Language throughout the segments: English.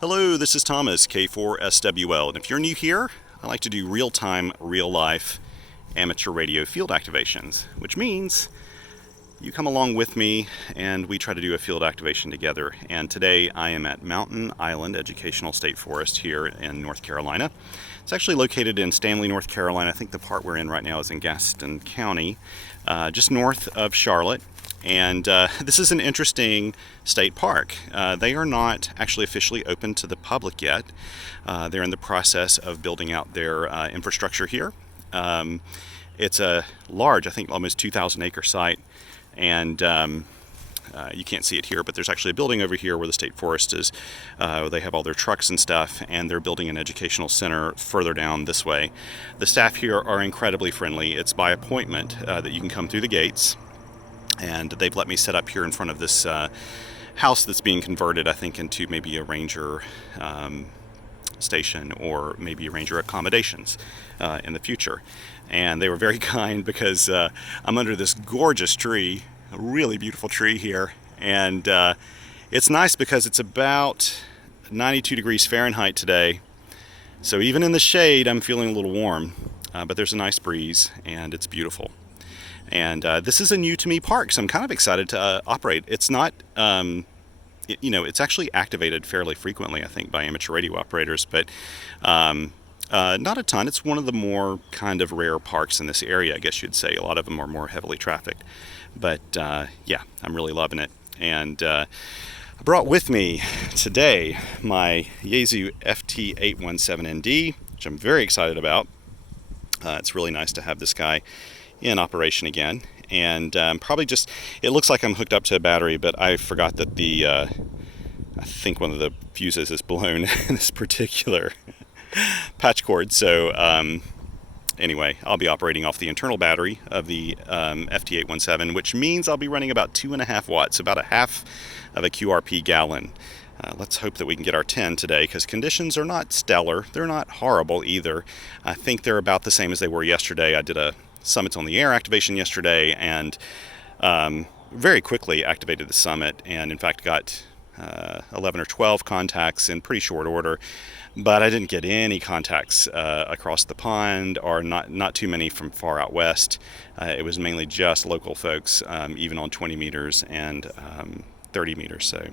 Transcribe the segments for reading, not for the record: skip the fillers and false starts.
Hello, this is Thomas, K4SWL, and if you're new here, I like to do real-time, real-life amateur radio field activations, which means you come along with me and we try to do a field activation together. And today I am at Mountain Island Educational State Forest here in North Carolina. It's actually located in Stanley, North Carolina. I think the part we're in right now is in Gaston County, just north of Charlotte. And this is an interesting state park. They are not actually officially open to the public yet. They're in the process of building out their infrastructure here. It's a large, I think almost 2,000 acre site, and you can't see it here, but there's actually a building over here where the state forest is. They have all their trucks and stuff, and they're building an educational center further down this way. The staff here are incredibly friendly. It's by appointment that you can come through the gates. And they've let me set up here in front of this house that's being converted, I think, into maybe a ranger station or maybe a ranger accommodations in the future. And they were very kind because I'm under this gorgeous tree, a really beautiful tree here. And it's nice because it's about 92 degrees Fahrenheit today. So even in the shade, I'm feeling a little warm, but there's a nice breeze and it's beautiful. And this is a new to me park, so I'm kind of excited to operate. It's not, it's actually activated fairly frequently, I think, by amateur radio operators, but not a ton. It's one of the more kind of rare parks in this area, I guess you'd say. A lot of them are more heavily trafficked. But yeah, I'm really loving it. And I brought with me today my Yaesu FT-817ND, which I'm very excited about. It's really nice to have this guy in operation again, and probably just, it looks like I'm hooked up to a battery, but I forgot that I think one of the fuses is blown in this particular patch cord. So anyway, I'll be operating off the internal battery of the FT-817, which means I'll be running about 2.5 watts, about a half of a QRP gallon. Let's hope that we can get our 10 today, because conditions are not stellar. They're not horrible either. I think they're about the same as they were yesterday. I did a Summits on the Air activation yesterday, and very quickly activated the summit, and in fact got 11 or 12 contacts in pretty short order, but I didn't get any contacts across the pond, or not too many from far out west. It was mainly just local folks, even on 20 meters and 30 meters. So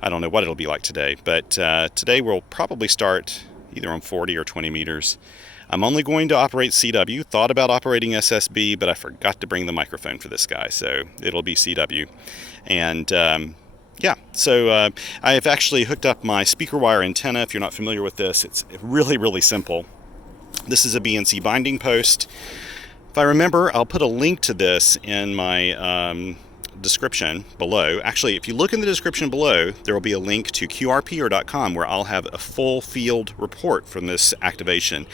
I don't know what it'll be like today, but today we'll probably start either on 40 or 20 meters. I'm only going to operate CW. Thought about operating SSB, but I forgot to bring the microphone for this guy, so it'll be CW. And yeah, so I have actually hooked up my speaker wire antenna. If you're not familiar with this, it's really, really simple. This is a BNC binding post. If I remember, I'll put a link to this in my description below. Actually, if you look in the description below, there will be a link to qrpr.com where I'll have a full field report from this activation.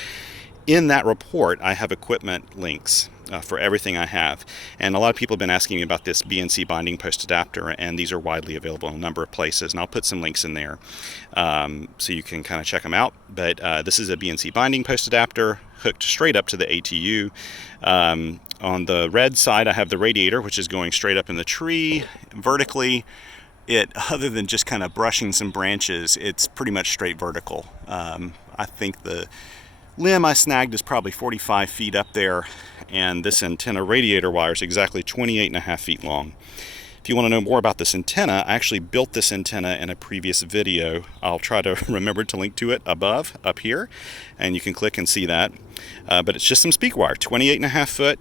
In that report, I have equipment links for everything I have. And a lot of people have been asking me about this BNC binding post adapter, and these are widely available in a number of places, and I'll put some links in there so you can kind of check them out. But this is a BNC binding post adapter hooked straight up to the ATU. On the red side, I have the radiator, which is going straight up in the tree vertically. Other than just kind of brushing some branches, it's pretty much straight vertical. I think the limb I snagged is probably 45 feet up there, and this antenna radiator wire is exactly 28.5 feet long. If you want to know more about this antenna, I actually built this antenna in a previous video. I'll try to remember to link to it above, up here, and you can click and see that. But it's just some speaker wire, 28.5 foot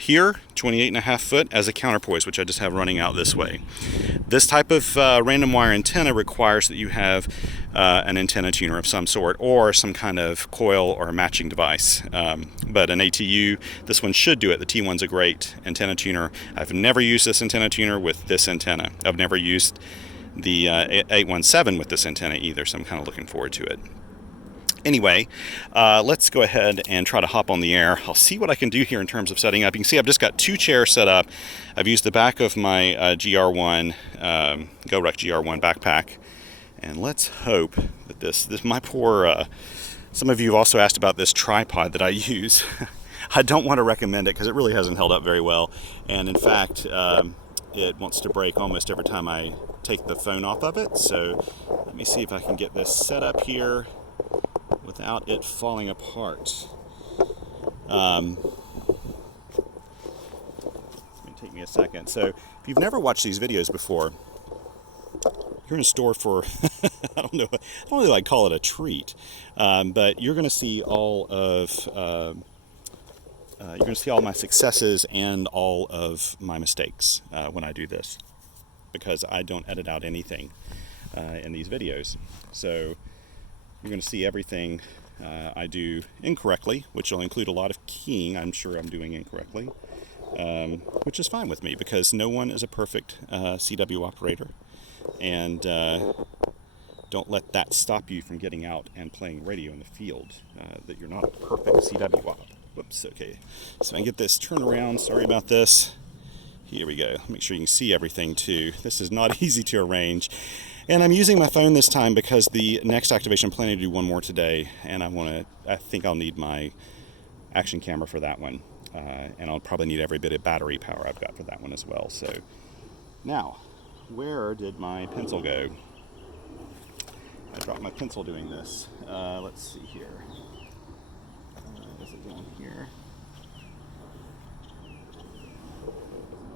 here, 28.5 foot as a counterpoise, which I just have running out this way. This type of random wire antenna requires that you have an antenna tuner of some sort, or some kind of coil or matching device. But an ATU, this one should do it. The T1's a great antenna tuner. I've never used this antenna tuner with this antenna. I've never used the 817 with this antenna either, so I'm kind of looking forward to it. Anyway, let's go ahead and try to hop on the air. I'll see what I can do here in terms of setting up. You can see I've just got 2 chairs set up. I've used the back of my GR1, GoRec GR1 backpack. And let's hope that this my poor, some of you have also asked about this tripod that I use. I don't want to recommend it because it really hasn't held up very well. And in fact, it wants to break almost every time I take the phone off of it. So let me see if I can get this set up here without it falling apart. It's going to take me a second. So if you've never watched these videos before, you're in a store for I don't really like call it a treat, but you're going to see all of you're going to see all my successes and all of my mistakes when I do this, because I don't edit out anything in these videos. So you're going to see everything I do incorrectly, which will include a lot of keying I'm sure I'm doing incorrectly, which is fine with me because no one is a perfect CW operator. And don't let that stop you from getting out and playing radio in the field, that you're not a perfect CW op. Whoops, okay. So I can get this turned around. Sorry about this. Here we go. Make sure you can see everything too. This is not easy to arrange. And I'm using my phone this time because the next activation I'm planning to do one more today, and I think I'll need my action camera for that one. And I'll probably need every bit of battery power I've got for that one as well. So now, where did my pencil go? I dropped my pencil doing this. Let's see here. Is it down here?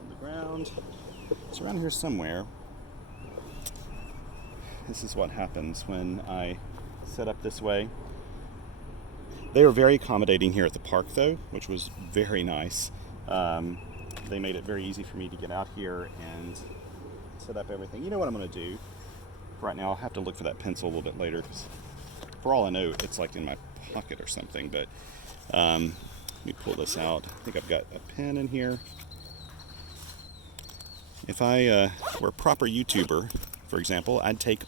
On the ground. It's around here somewhere. This is what happens when I set up this way. They were very accommodating here at the park though, which was very nice. They made it very easy for me to get out here and set up everything. You know what I'm going to do? Right now I'll have to look for that pencil a little bit later, because for all I know it's like in my pocket or something, but let me pull this out. I think I've got a pen in here. If I were a proper YouTuber, for example, I'd take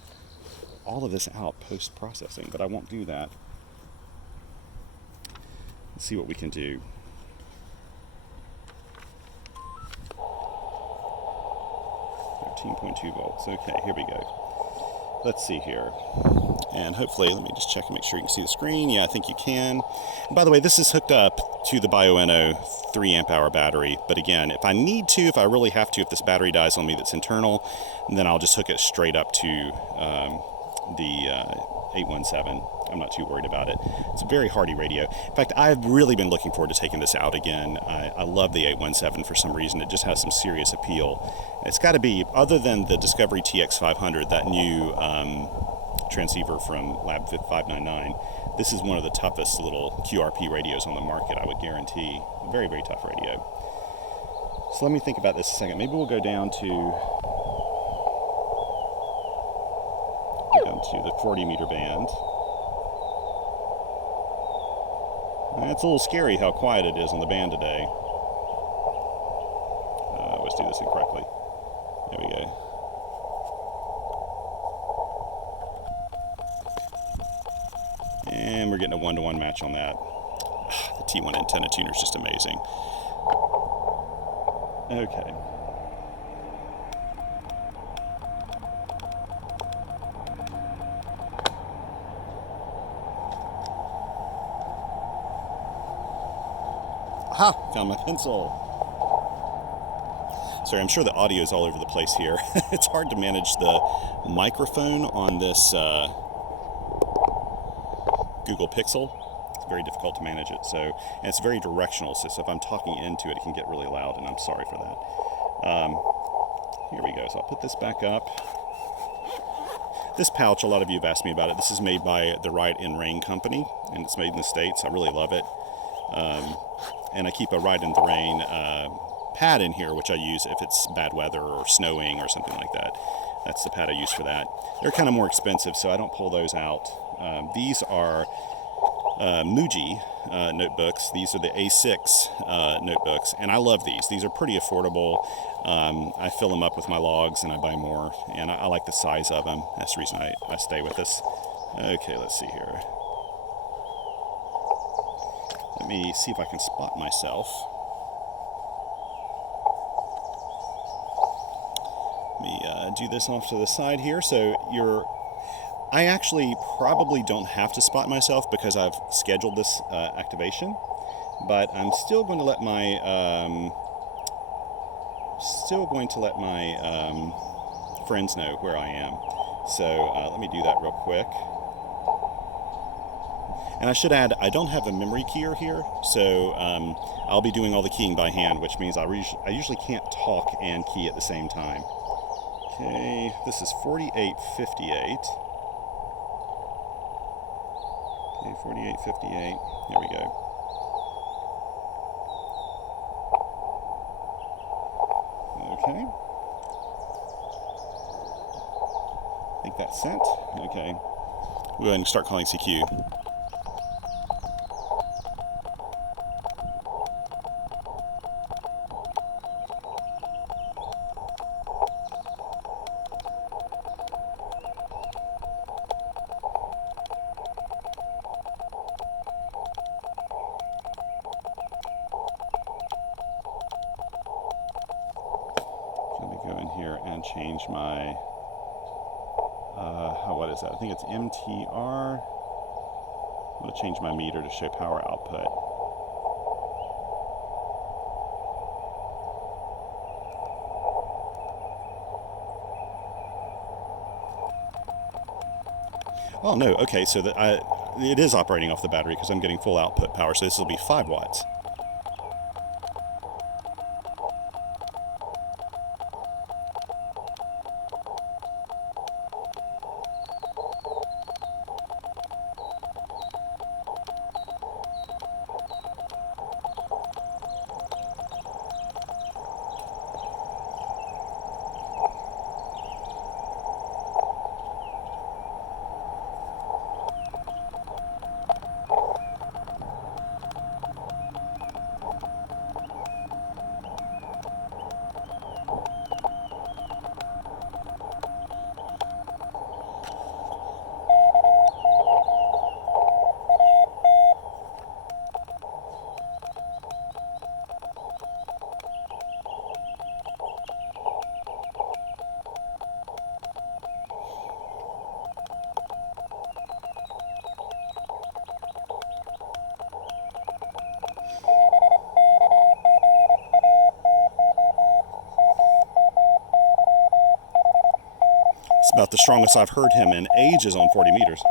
all of this out post-processing, but I won't do that. Let's see what we can do. 13.2 volts. Okay, here we go. Let's see here. And hopefully, let me just check and make sure you can see the screen. Yeah, I think you can. And by the way, this is hooked up to the BioNO 3 amp hour battery. But again, if I need to, if I really have to, if this battery dies on me that's internal, then I'll just hook it straight up to the 817. I'm not too worried about it. It's a very hardy radio. In fact, I've really been looking forward to taking this out again. I love the 817 for some reason. It just has some serious appeal. It's got to be, other than the Discovery TX500, that new transceiver from Lab 599, this is one of the toughest little QRP radios on the market, I would guarantee. A very, very tough radio. So let me think about this a second. Maybe we'll go down to the 40 meter band. It's a little scary how quiet it is on the band today. Let's do this incorrectly. There we go. And we're getting a 1-to-1 match on that. The T1 antenna tuner is just amazing. Okay. Aha! Found my pencil. Sorry, I'm sure the audio is all over the place here. It's hard to manage the microphone on this Google Pixel. It's very difficult to manage it. So, and it's very directional. So if I'm talking into it, it can get really loud, and I'm sorry for that. Here we go. So I'll put this back up. This pouch, a lot of you have asked me about it. This is made by the Ride in Rain company, and it's made in the States. I really love it. And I keep a Ride in the Rain pad in here, which I use if it's bad weather or snowing or something like that. That's the pad I use for that. They're kind of more expensive, so I don't pull those out. These are Muji notebooks. These are the A6 notebooks, and I love these. These are pretty affordable. I fill them up with my logs, and I buy more, and I like the size of them. That's the reason I stay with this. Okay, let's see here. Let me see if I can spot myself. Let me do this off to the side here. So I actually probably don't have to spot myself because I've scheduled this activation, but I'm still going to let my friends know where I am. So let me do that real quick. And I should add, I don't have a memory keyer here, so I'll be doing all the keying by hand, which means I usually can't talk and key at the same time. Okay, this is 4858. Okay, 4858. Here we go. Okay. I think that's sent. Okay. We'll go ahead and start calling CQ. Let me go in here and change my, what is that? I think it's MTR. I'm going to change my meter to show power output. Oh no, okay, so it is operating off the battery because I'm getting full output power, so this will be 5 watts. It's about the strongest I've heard him in ages on 40 meters.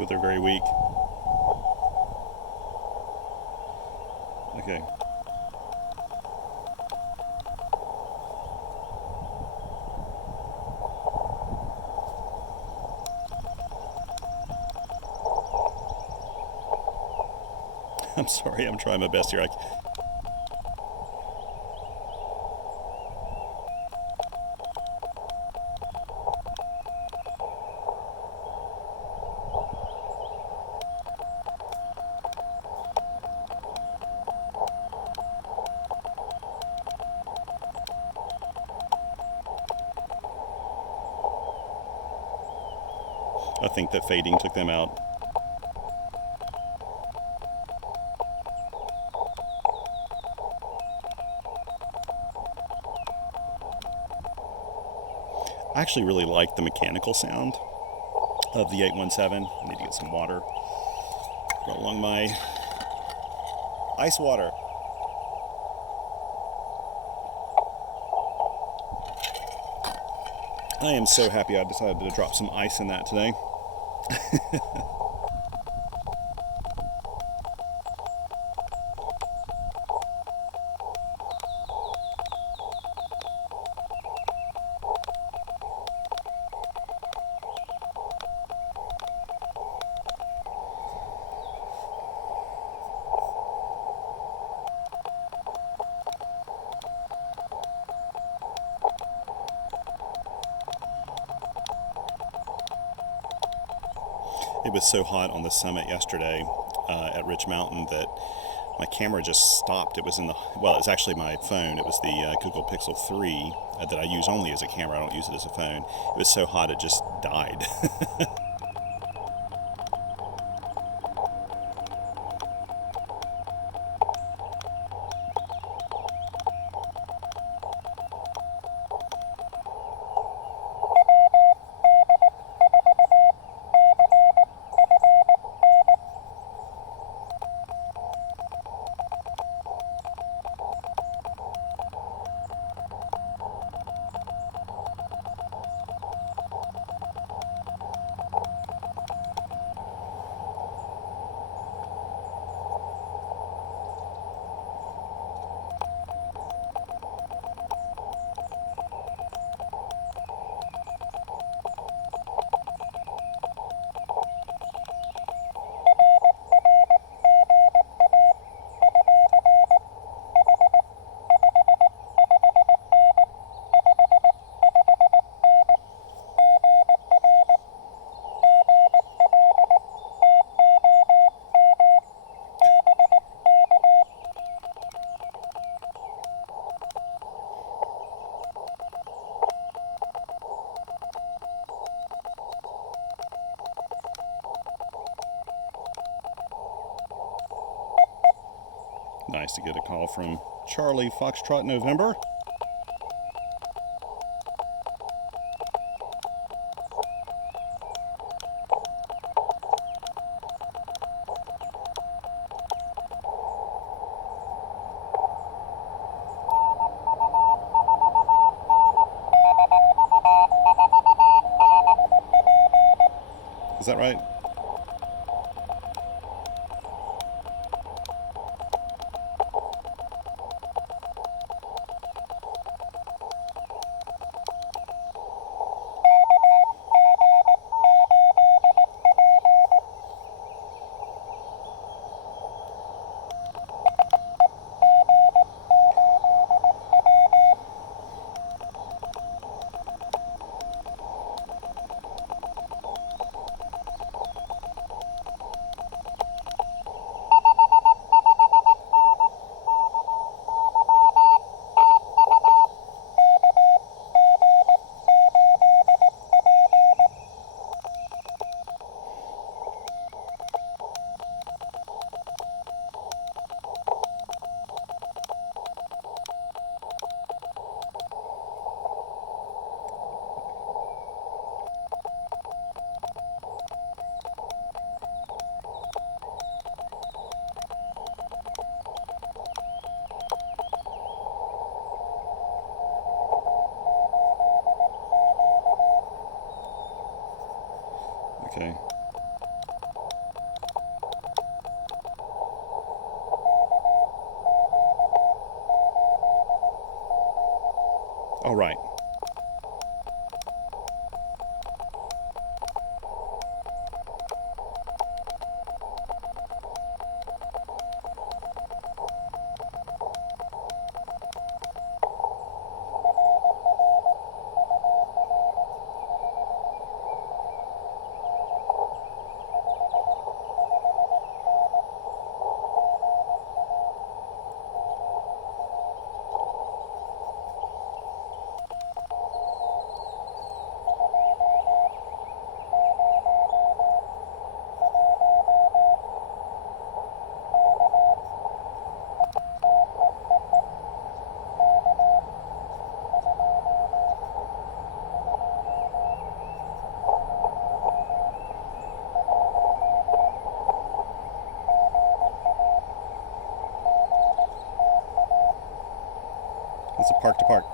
but they're very weak. Okay. I'm sorry, I'm trying my best here. I think that fading took them out. I actually really like the mechanical sound of the 817. I need to get some water. Go along my ice water. I am so happy I decided to drop some ice in that today. It was so hot on the summit yesterday at Rich Mountain that my camera just stopped. It was it's actually my phone. It was the Google Pixel 3 that I use only as a camera. I don't use it as a phone. It was so hot it just died. Nice to get a call from Charlie Foxtrot November. Is that right? Okay. All right. It's a park to park.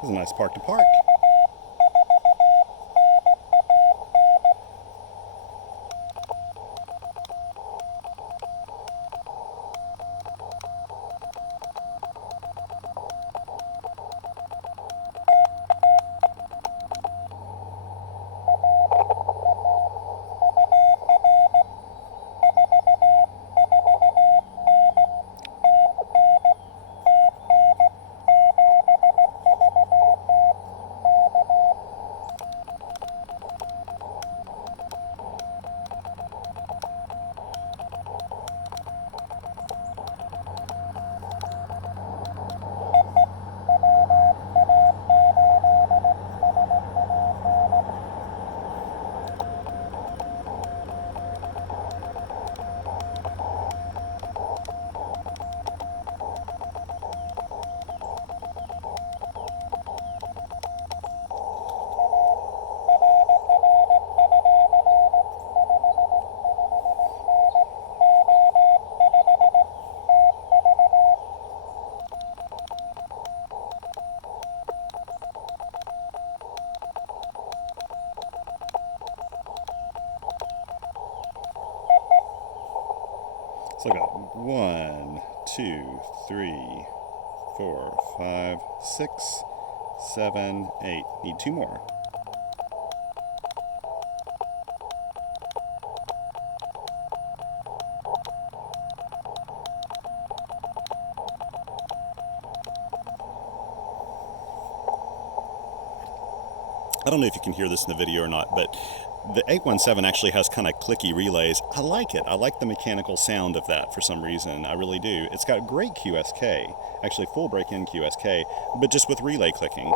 This is a nice park to park. So I got 1, 2, 3, 4, 5, 6, 7, 8. Need 2 more. I don't know if you can hear this in the video or not, but the 817 actually has kind of clicky relays. I like it. I like the mechanical sound of that for some reason. I really do. It's got great QSK, actually full break-in QSK, but just with relay clicking.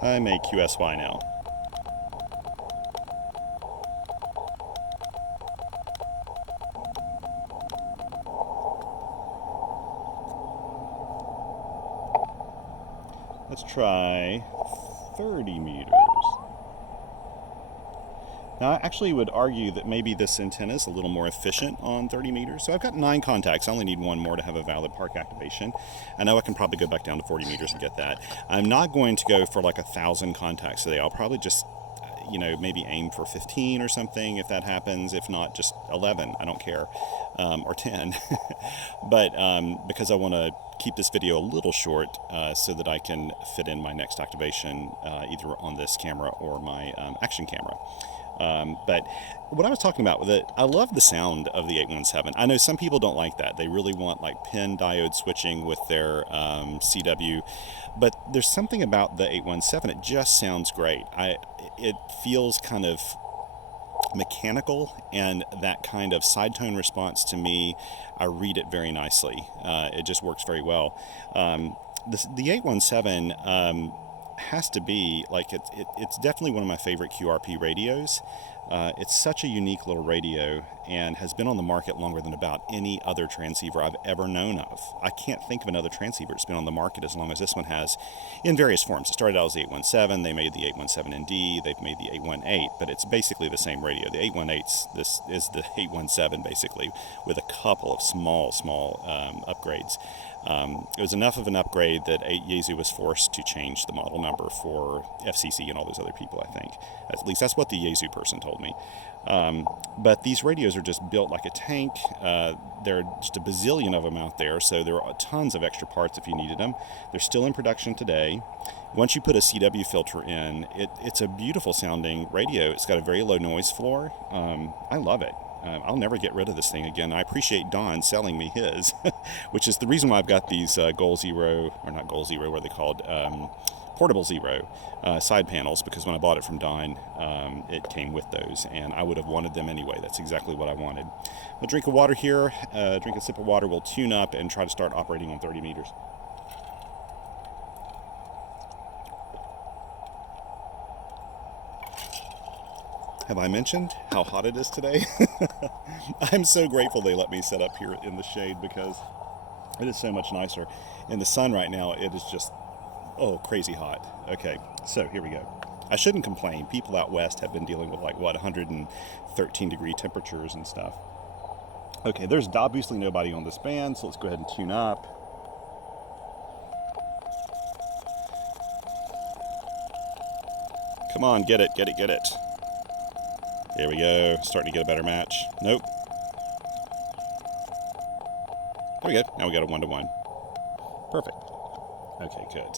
I'm a QSY now. Let's try 30 meters. Now, I actually would argue that maybe this antenna is a little more efficient on 30 meters. So I've got 9 contacts. I only need 1 more to have a valid park activation. I know I can probably go back down to 40 meters and get that. I'm not going to go for like 1,000 contacts today. I'll probably just, maybe aim for 15 or something if that happens. If not, just 11. I don't care. Or 10. But because I want to keep this video a little short so that I can fit in my next activation either on this camera or my action camera. But what I was talking about, I love the sound of the 817. I know some people don't like that. They really want like pin diode switching with their CW. But there's something about the 817. It just sounds great. It feels kind of mechanical, and that kind of side tone response to me, I read it very nicely. It just works very well. The 817 has to be like it's definitely one of my favorite QRP radios. It's such a unique little radio and has been on the market longer than about any other transceiver I've ever known of. I can't think of another transceiver that's been on the market as long as this one has in various forms. It started out as the 817, they made the 817ND, they've made the 818, but it's basically the same radio. The 818's, this is the 817 basically, with a couple of small upgrades. It was enough of an upgrade that Yaesu was forced to change the model number for FCC and all those other people, I think. At least that's what the Yaesu person told me. But these radios are just built like a tank. There are just a bazillion of them out there, so there are tons of extra parts if you needed them. They're still in production today. Once you put a CW filter in, it's a beautiful sounding radio. It's got a very low noise floor. I love it. I'll never get rid of this thing again. I appreciate Don selling me his, which is the reason why I've got these Goal Zero, or not Goal Zero, what are they called? Portable Zero side panels, because when I bought it from Don, it came with those, and I would have wanted them anyway. That's exactly what I wanted. A drink of water here, drink a sip of water, we'll tune up and try to start operating on 30 meters. Have I mentioned how hot it is today? I'm so grateful they let me set up here in the shade because it is so much nicer. In the sun right now, it is just, crazy hot. Okay, so here we go. I shouldn't complain. People out west have been dealing with 113 degree temperatures and stuff. Okay, there's obviously nobody on this band, so let's go ahead and tune up. Come on, get it. There we go. Starting to get a better match. Nope. There we go. Now we got a 1-to-1. Perfect. Okay, good.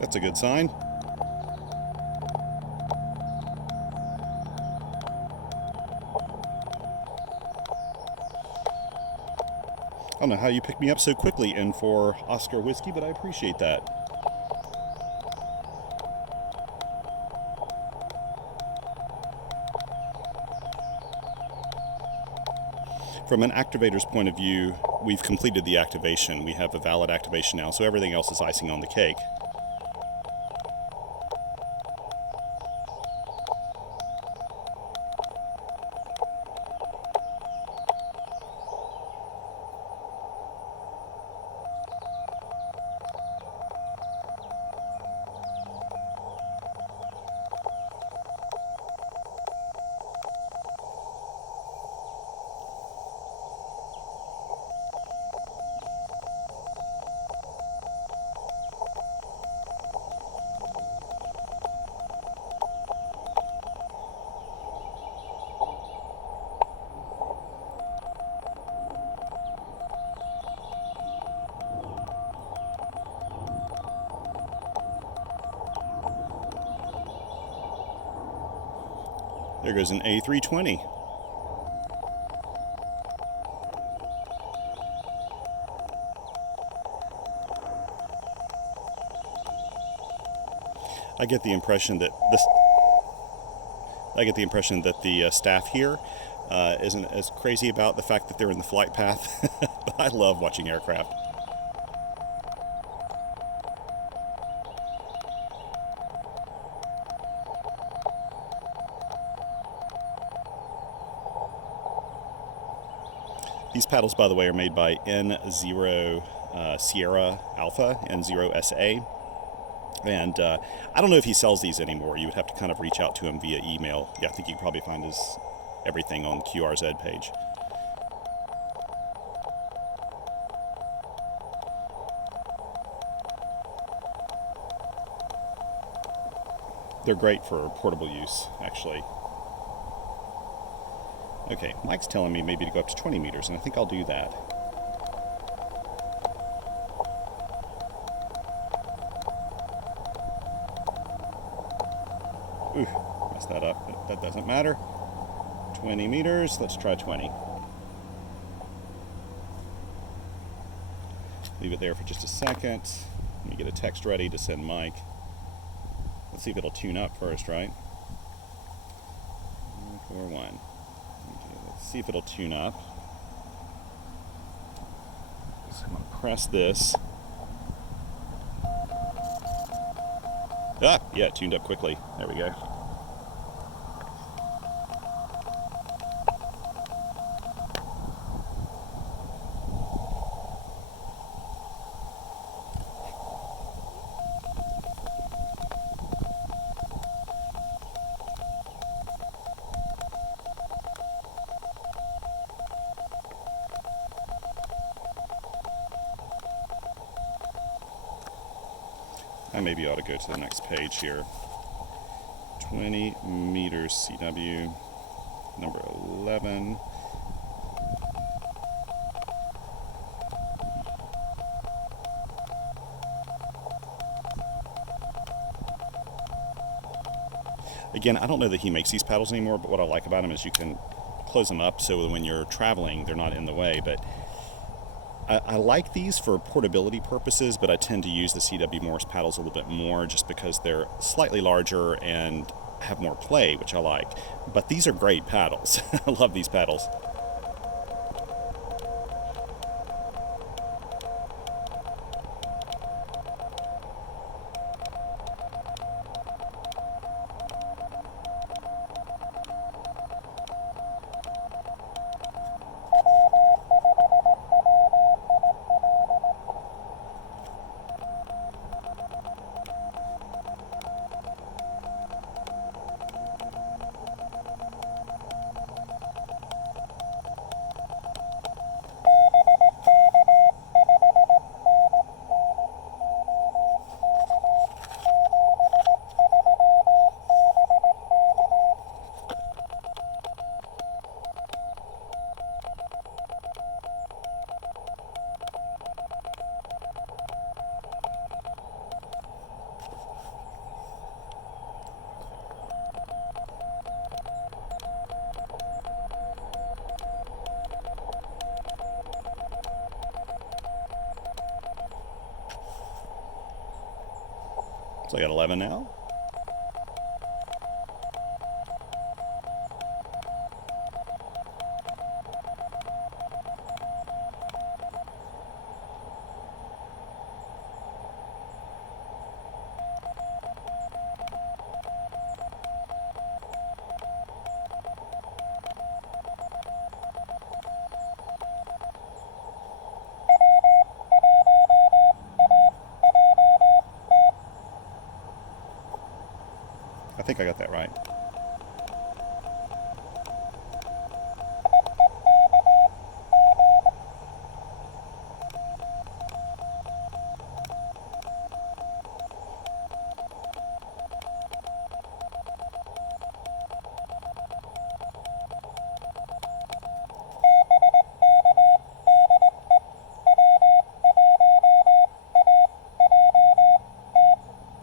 That's a good sign. I don't know how you picked me up so quickly and for Oscar Whiskey, but I appreciate that. From an activator's point of view, we've completed the activation. We have a valid activation now, so everything else is icing on the cake. There goes an A320. I get the impression that the staff here isn't as crazy about the fact that they're in the flight path. But I love watching aircraft. These paddles, by the way, are made by N0 Sierra Alpha, N0 SA. And I don't know if he sells these anymore. You would have to kind of reach out to him via email. Yeah, I think you can probably find his everything on the QRZ page. They're great for portable use, actually. Okay, Mike's telling me maybe to go up to 20 meters, and I think I'll do that. Ooh, messed that up, but that doesn't matter. 20 meters, let's try 20. Leave it there for just a second. Let me get a text ready to send Mike. Let's see if it'll tune up first, right? 4-1. Okay, let's see if it'll tune up. So I'm going to press this. Ah, yeah, it tuned up quickly. There we go. I maybe ought to go to the next page here. 20 meters CW, number 11. Again, I don't know that he makes these paddles anymore, but what I like about them is you can close them up so when you're traveling, they're not in the way. But I like these for portability purposes, but I tend to use the CW Morse paddles a little bit more just because they're slightly larger and have more play, which I like. But these are great paddles. I love these paddles. So I got 11 now. I think I got that right.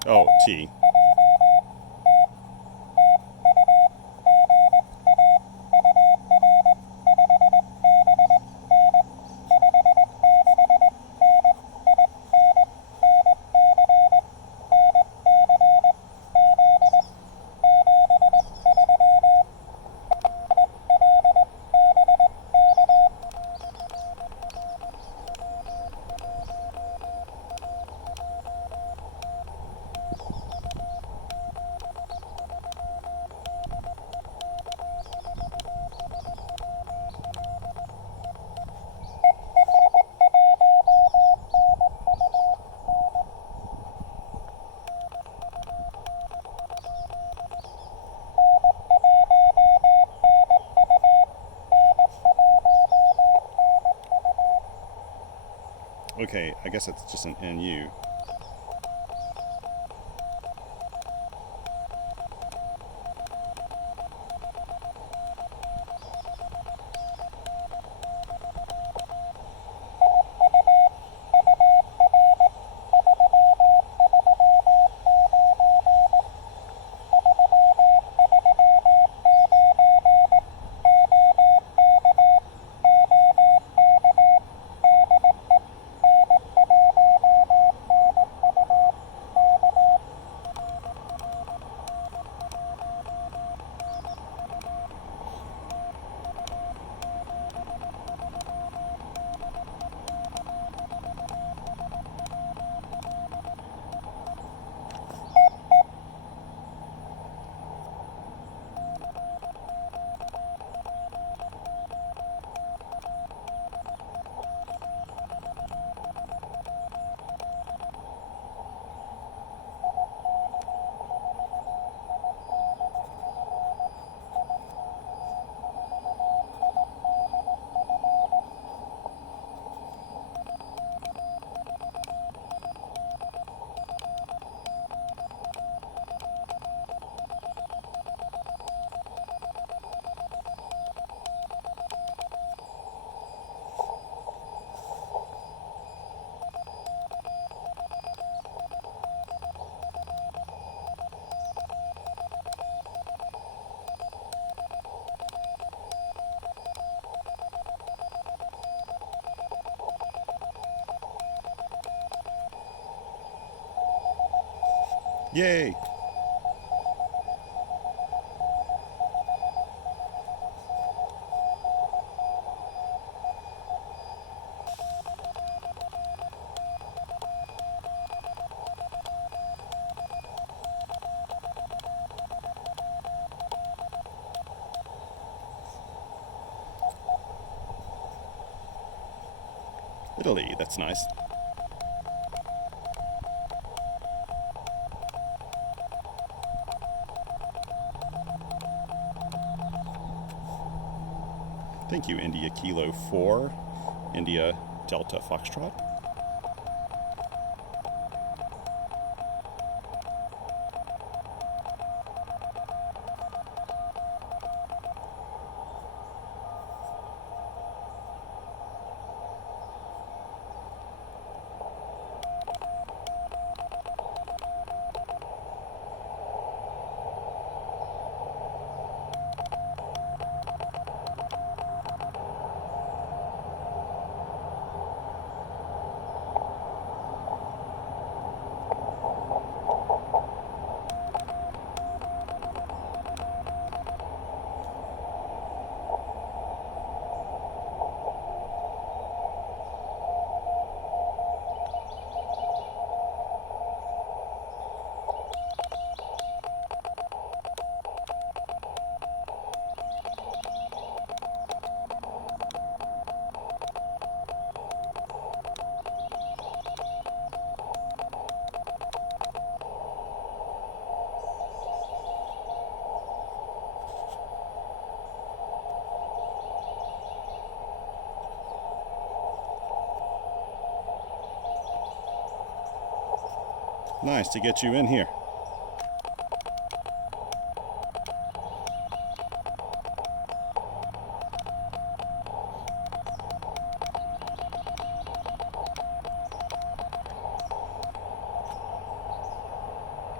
Oh, T. okay, I guess it's just an NU. Yay! Italy, that's nice. Thank you, India Kilo 4, India Delta Foxtrot. Nice to get you in here.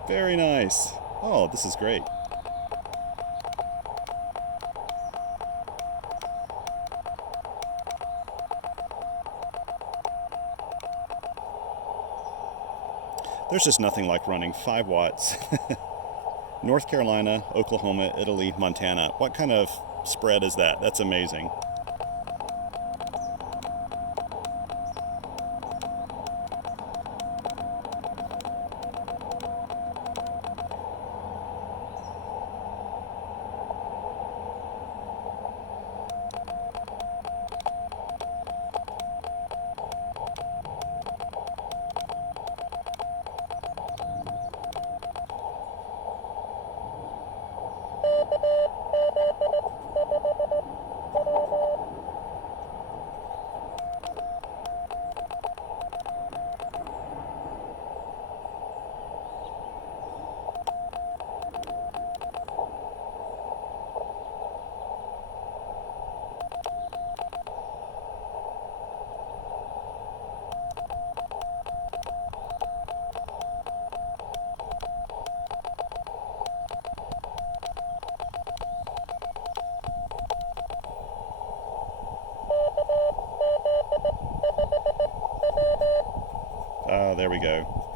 Very nice. Oh, this is great. There's just nothing like running 5 watts. North Carolina, Oklahoma, Italy, Montana. What kind of spread is that? That's amazing. Oh, there we go.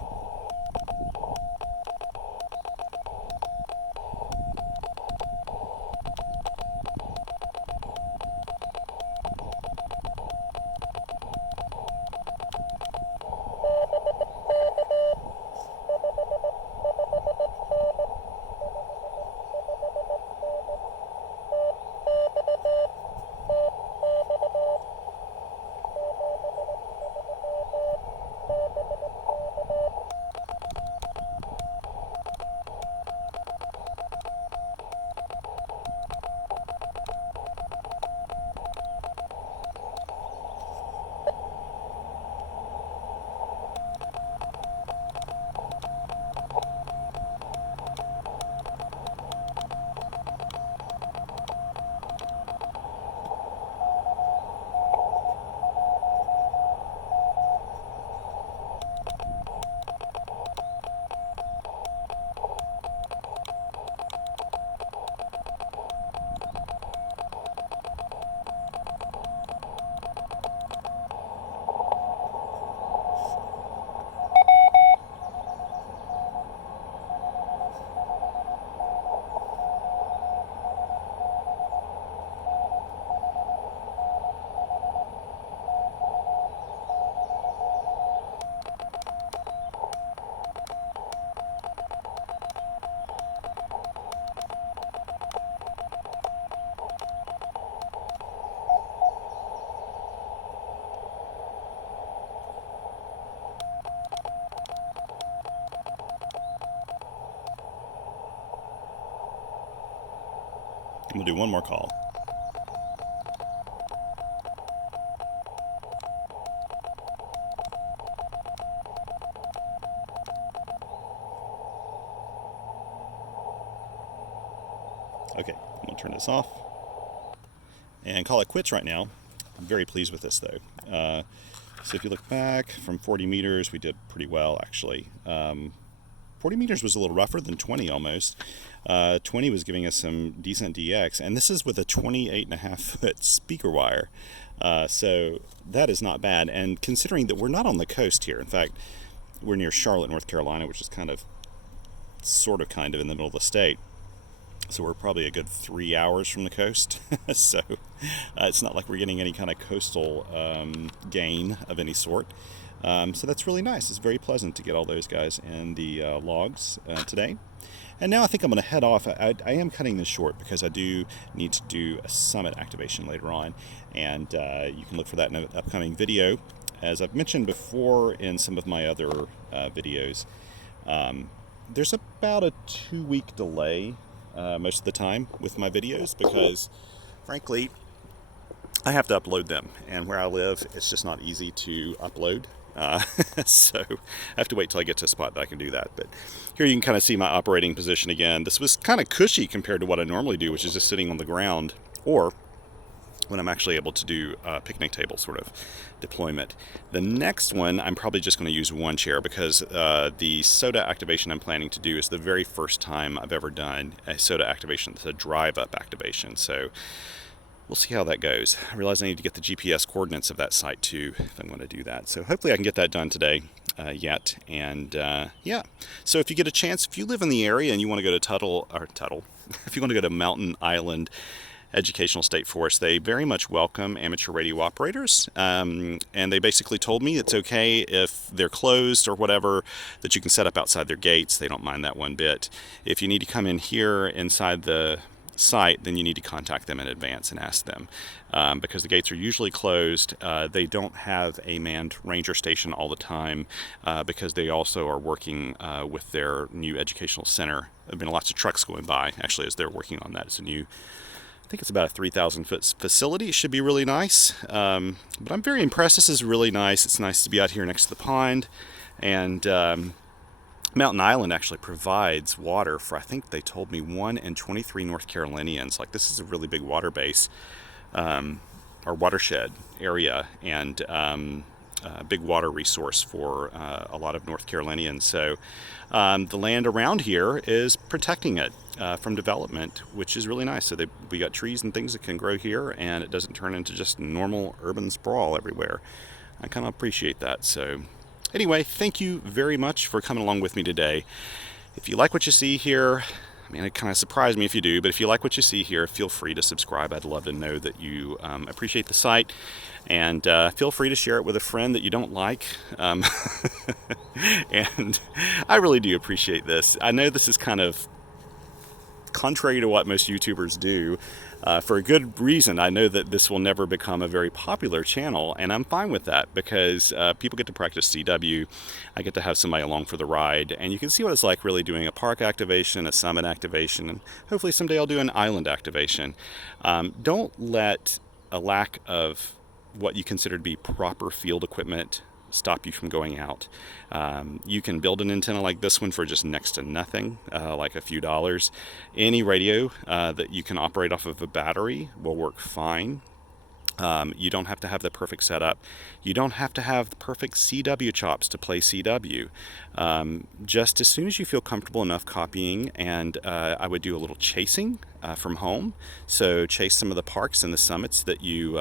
I'm gonna do one more call. Okay, I'm gonna turn this off and call it quits right now. I'm very pleased with this though. So if you look back from 40 meters, we did pretty well actually. 40 meters was a little rougher than 20 almost. 20 was giving us some decent DX, and this is with a 28.5 foot speaker wire. So that is not bad, and considering that we're not on the coast here, in fact, we're near Charlotte, North Carolina, which is kind of in the middle of the state. So we're probably a good 3 hours from the coast. So it's not like we're getting any kind of coastal gain of any sort. So that's really nice. It's very pleasant to get all those guys in the logs today. And now I think I'm going to head off. I am cutting this short because I do need to do a summit activation later on. And you can look for that in an upcoming video. As I've mentioned before in some of my other videos, there's about a 2-week delay most of the time with my videos because, frankly, I have to upload them. And where I live, it's just not easy to upload. So I have to wait till I get to a spot that I can do that. But here you can kind of see my operating position again. This was kind of cushy compared to what I normally do, which is just sitting on the ground, or when I'm actually able to do a picnic table sort of deployment. The next one, I'm probably just going to use one chair because the SOTA activation I'm planning to do is the very first time I've ever done a SOTA activation. It's a drive-up activation. So we'll see how that goes. I realize I need to get the GPS coordinates of that site too if I'm going to do that. So hopefully I can get that done today yet. And yeah, so if you get a chance, if you live in the area and you want to go to Tuttle, if you want to go to Mountain Island Educational State Forest, they very much welcome amateur radio operators. And they basically told me it's okay if they're closed or whatever, that you can set up outside their gates. They don't mind that one bit. If you need to come in here inside the site, then you need to contact them in advance and ask them because the gates are usually closed. They don't have a manned ranger station all the time because they also are working with their new educational center. There have been lots of trucks going by actually as they're working on that. It's a new, I think it's about a 3,000 foot facility. It should be really nice, but I'm very impressed. This is really nice. It's nice to be out here next to the pond, and Mountain Island actually provides water for, I think they told me, 1 in 23 North Carolinians. Like, this is a really big water base, or watershed area, and a big water resource for a lot of North Carolinians. So the land around here is protecting it from development, which is really nice. So we got trees and things that can grow here, and it doesn't turn into just normal urban sprawl everywhere. I kind of appreciate that. So Anyway, thank you very much for coming along with me today. If you like what you see here, I mean, it kind of surprised me if you do, but if you like what you see here, feel free to subscribe. I'd love to know that you appreciate the site, and feel free to share it with a friend that you don't like. And I really do appreciate this. I know this is kind of contrary to what most YouTubers do, for a good reason. I know that this will never become a very popular channel, and I'm fine with that because people get to practice CW. I get to have somebody along for the ride, and you can see what it's like really doing a park activation, a summit activation, and hopefully someday I'll do an island activation. Don't let a lack of what you consider to be proper field equipment stop you from going out. You can build an antenna like this one for just next to nothing, like a few dollars. Any radio that you can operate off of a battery will work fine. You don't have to have the perfect setup. You don't have to have the perfect CW chops to play CW. Just as soon as you feel comfortable enough copying, and I would do a little chasing from home. So chase some of the parks and the summits that you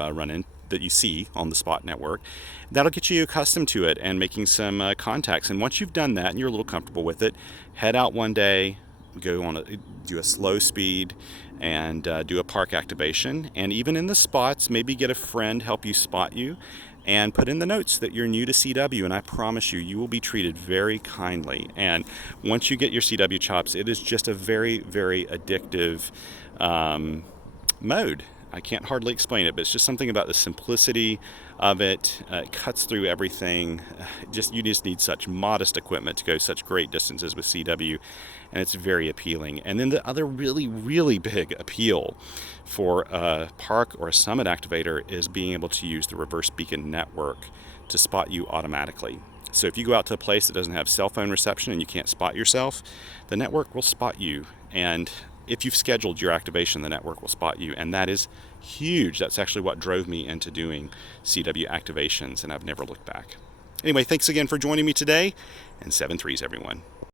that you see on the Spot network. That'll get you accustomed to it and making some contacts. And once you've done that and you're a little comfortable with it, head out one day, do a slow speed, and do a park activation. And even in the spots, maybe get a friend help you spot you, and put in the notes that you're new to CW, and I promise you, you will be treated very kindly. And once you get your CW chops, it is just a very, very addictive mode. I can't hardly explain it, but it's just something about the simplicity of it. It cuts through everything. You just need such modest equipment to go such great distances with CW, and it's very appealing. And then the other really, really big appeal for a park or a summit activator is being able to use the reverse beacon network to spot you automatically. So if you go out to a place that doesn't have cell phone reception and you can't spot yourself, the network will spot you. And if you've scheduled your activation, the network will spot you, and that is huge. That's actually what drove me into doing CW activations, and I've never looked back. Anyway, thanks again for joining me today, and 7 threes, everyone.